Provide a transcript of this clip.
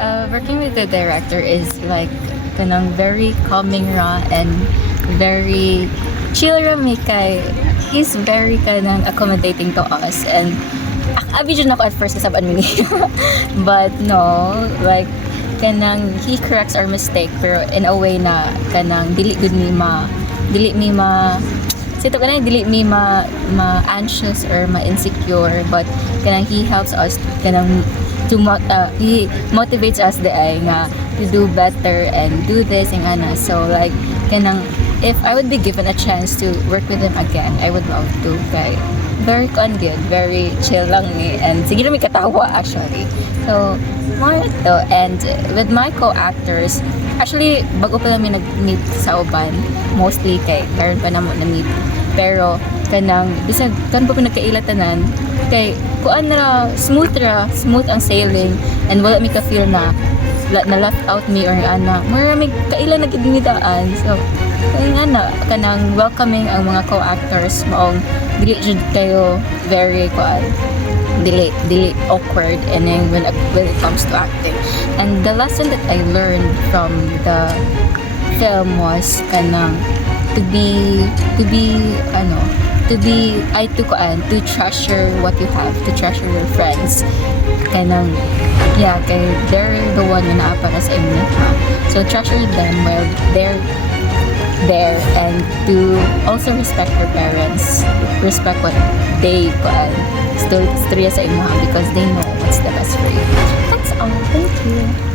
Working with the director is like kanang very calming ra and very chill ra mi kay he's very kanang accommodating to us and abi dyan ako at first kasabaan mi niya but no like kanang he corrects our mistake pero in a way na kanang dili mi ma sito kanang dili mi ma anxious or ma insecure but kanang he helps us kanang he motivates us the ay nga to do better and do this and ana so like kanang if I would be given a chance to work with him again I would love to kay very good very chill lang ni and sige na may katawa actually so more to and with my co-actors actually bago pa namin nag-meet sa uban mostly kay karon pa namo na-meet pero kanang bisan kan pa nagkailatanan kay kuan na smooth ang sailing and wala mi ka feel na left out me or ana marami kaila nagidinidaan so kaya nga na kanang welcoming ang mga co-actors maong dili jud kayo very kuan dili awkward and then when it comes to acting and the lesson that I learned from the film was kanang to treasure what you have, to treasure your friends. Kanang, yeah, kay they're the one na naapa na sa inyo. So treasure them while they're there and to also respect your parents. Respect what they still istorya sa inyo because they know what's the best for you. That's all. Thank you.